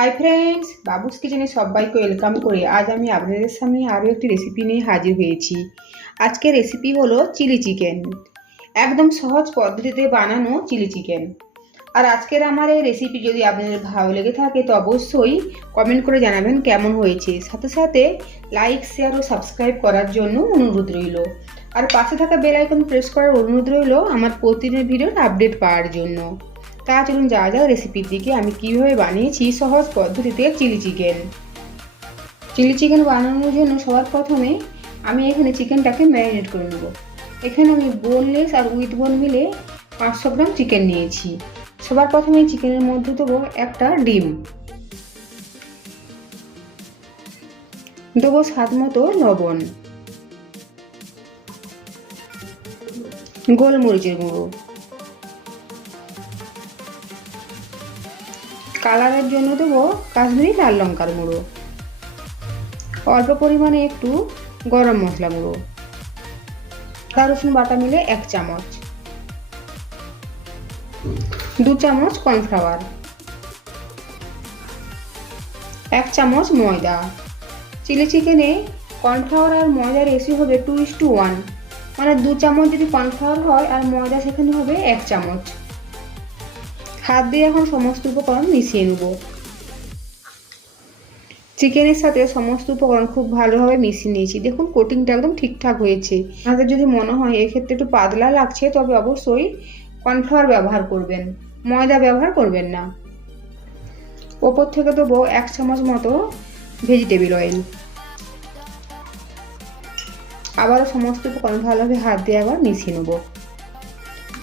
Hi friends, বাবুস কিচেনে সবাইকে welcome করে আজ আমি আপনাদের সামনে আরও একটি রেসিপি নিয়ে হাজির হয়েছি। আজকের রেসিপি হলো চিলি চিকেন। একদম সহজ পদ্ধতিতে বানানো চিলি চিকেন। আর আজকের আমার এই রেসিপি যদি আপনাদের ভালো লেগে থাকে তো অবশ্যই কমেন্ট করে জানাবেন কেমন হয়েছে। সাথে সাথে লাইক, শেয়ার ও সাবস্ক্রাইব করার জন্য অনুরোধ রইল। আর পাশে থাকা বেল আইকন প্রেস করার অনুরোধ রইল আমার প্রতিদিনের ভিডিওর আপডেট পাওয়ার জন্য। তা চলুন যা যা রেসিপির দিকে আমি কিভাবে বানিয়েছি সহজ পদ্ধতিতে চিলি চিকেন। চিলি চিকেন বানানোর জন্য সবার প্রথমে আমি এখানে চিকেনটাকে ম্যারিনেট করে নেব। এখানে আমি বোনলেস আর উইথ বোন মিলে 500 গ্রাম চিকেন নিয়েছি। সবার প্রথমে চিকেনের মধ্যে দেবো একটা ডিম, দেবো স্বাদ মতো লবণ, গোলমরিচের গুঁড়ো, কালারের জন্য দেবো কাশ্মীরি লাল লঙ্কার গুঁড়ো, অল্প পরিমাণে একটু গরম মশলা গুঁড়ো, আদা রসুন বাটা মিলে 1 চামচ, 2 চামচ কর্নফ্লাওয়ার, 1 চামচ ময়দা। চিলি চিকেনে কর্নফ্লাওয়ার আর ময়দা রেশিও হবে 2:1, মানে 2 চামচ যদি কর্নফ্লাওয়ার হয় আর ময়দা সেখানে হবে 1 চামচ। হাত দিয়ে এখন সমস্ত উপকরণ মিশিয়ে নেব। চিকেনের সাথে সমস্ত উপকরণ খুব ভালোভাবে মিশিয়ে নিয়েছি। দেখুন কোটিংটা একদম ঠিকঠাক হয়েছে। আপনাদের যদি মনে হয় এক্ষেত্রে একটু পাতলা লাগছে তবে অবশ্যই কর্নফ্লাওয়ার ব্যবহার করবেন, ময়দা ব্যবহার করবেন না। ওপর থেকে দেবো 1 চামচ মতো ভেজিটেবিল অয়েল। আবারও সমস্ত উপকরণ ভালোভাবে হাত দিয়ে আবার মিশিয়ে নেব।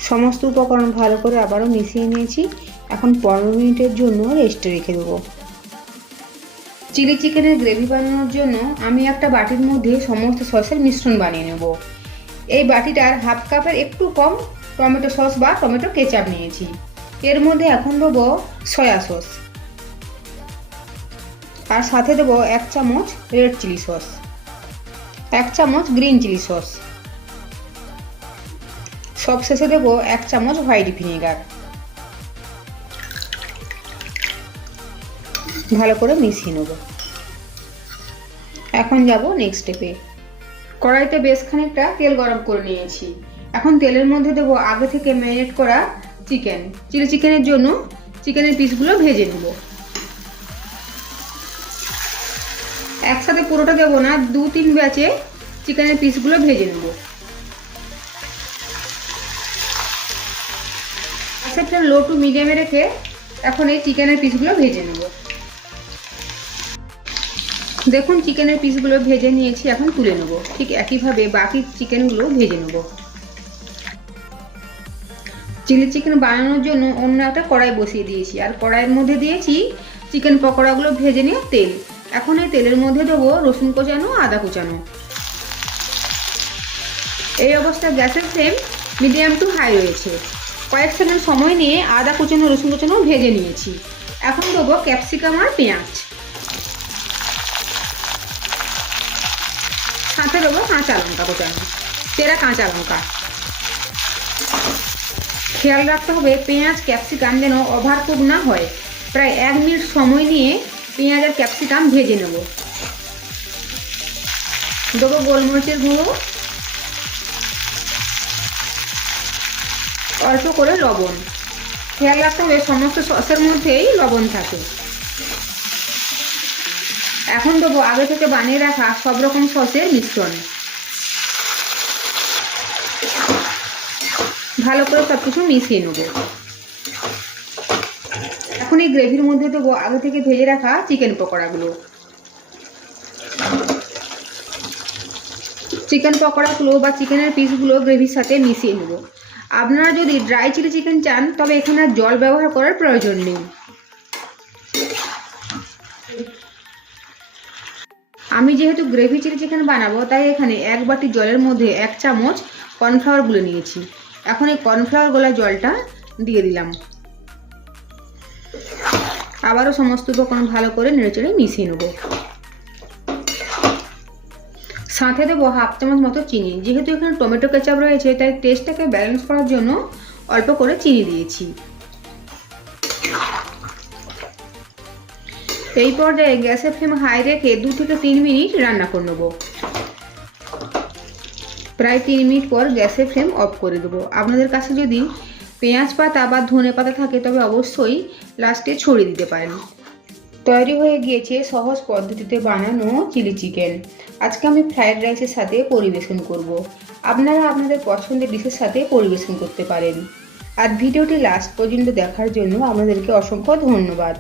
সমস্ত উপকরণ ভালো করে আবারও মিশিয়ে নিয়েছি। এখন 15 মিনিটের জন্য রেস্টে রেখে দেবো। চিলি চিকেনের গ্রেভি বানানোর জন্য আমি একটা বাটির মধ্যে সমস্ত সসের মিশ্রণ বানিয়ে নেব। এই বাটিটার হাফ কাপের একটু কম টমেটো সস বা টমেটো কেচাপ নিয়েছি। এর মধ্যে এখন দেবো সয়া সস, আর সাথে দেবো 1 চামচ রেড চিলি সস, 1 চামচ গ্রিন চিলি সস, সবশেষে দেবো 1 চামচ হোয়াইট ভিনেগার। ভালো করে মিশিয়ে নেব। এখন যাব নেক্সট স্টেপে। কড়াইতে বেশ খানিকটা তেল গরম করে নিয়েছি। এখন তেলের মধ্যে দেবো আগে থেকে ম্যারিনেট করা চিকেন। চিলি চিকেনের জন্য চিকেনের পিসগুলো ভেজে নেব। একসাথে পুরোটা দেবো না, 2-3 ব্যাচে চিকেনের পিসগুলো ভেজে নেব। গ্যাসের লো টু মিডিয়ামে রেখে এখন এই চিকেনের পিসগুলো ভেজে নেব। দেখুন চিকেনের পিসগুলো ভেজে নিয়েছি, এখন তুলে নেব। ঠিক একইভাবে বাকি চিকেনগুলো ভেজে নেব। চিলি চিকেন বানানোর জন্য অন্য একটা কড়াই বসিয়ে দিয়েছি, আর কড়াইয়ের মধ্যে দিয়েছি চিকেন পকোড়াগুলো ভেজে নিয়ে তেল। এখন এই তেলের মধ্যে দেবো রসুন কোচানো, আদা কোচানো। এই অবস্থায় গ্যাসের ফ্লেম মিডিয়াম টু হাই রয়েছে। কয়েক সেকেন্ড সময় নিয়ে আদা কুচানো, রসুন কোচানো ভেজে নিয়েছি। এখন দেবো ক্যাপসিকাম আর পেঁয়াজ, সাথে দেবো কাঁচা লঙ্কা কোচানো, চেরা কাঁচা লঙ্কা। খেয়াল রাখতে হবে পেঁয়াজ ক্যাপসিকাম যেন ওভার কুক না হয়। প্রায় 1 মিনিট সময় নিয়ে পেঁয়াজ আর ক্যাপসিকাম ভেজে নেব। দেবো গোলমরিচের গুঁড়ো, অল্প করে লবণ। খেয়াল রাখতে হবে সমস্ত সসের মধ্যেই লবণ থাকে। এখন দেবো আগে থেকে বানিয়ে রাখা সব রকম সসের মিশ্রণ। ভালো করে সব কিছু মিশিয়ে নেব। এখন এই গ্রেভির মধ্যে দেবো আগে থেকে ভেজে রাখা চিকেন পকোড়াগুলো। চিকেন পকোড়াগুলো বা চিকেনের পিসগুলো গ্রেভির সাথে মিশিয়ে নেব। আপনারা যদি ড্রাই চিলি চিকেন চান তবে এখানে আর জল ব্যবহার করার প্রয়োজন নেই। আমি যেহেতু গ্রেভি চিলি চিকেন বানাবো তাই এখানে 1 বাটি জলের মধ্যে 1 চামচ কর্নফ্লাওয়ার গুলে নিয়েছি। এখন এই কর্নফ্লাওয়ার গোলা জলটা দিয়ে দিলাম। আবারও সমস্ত উপকরণ ভালো করে নেড়েচেড়ে মিশিয়ে নেব। সাথে দেবো হাফ চামচ মতো চিনি। যেহেতু এখানে টমেটো কেচাপ রয়েছে তাই টেস্টটাকে ব্যালেন্স করার জন্য অল্প করে চিনি দিয়েছি। এই পর্যায়ে গ্যাসের ফ্লেম হাই রেখে 2 থেকে 3 মিনিট রান্না করে নেব। প্রায় 3 মিনিট পর গ্যাসের ফ্লেম অফ করে দেবো। আপনাদের কাছে যদি পেঁয়াজ পাতা বা ধনে পাতা থাকে তবে অবশ্যই লাস্টে ছড়িয়ে দিতে পারেন। তৈরি হয়ে গিয়েছে সহজ পদ্ধতিতে বানানো চিলি চিকেন। আজকে আমি ফ্রায়েড রাইসের সাথে পরিবেশন করব। আপনারা আপনাদের পছন্দের ডিশের সাথে পরিবেশন করতে পারেন। আর ভিডিওটি লাস্ট পর্যন্ত দেখার জন্য আপনাদেরকে অসংখ্য ধন্যবাদ।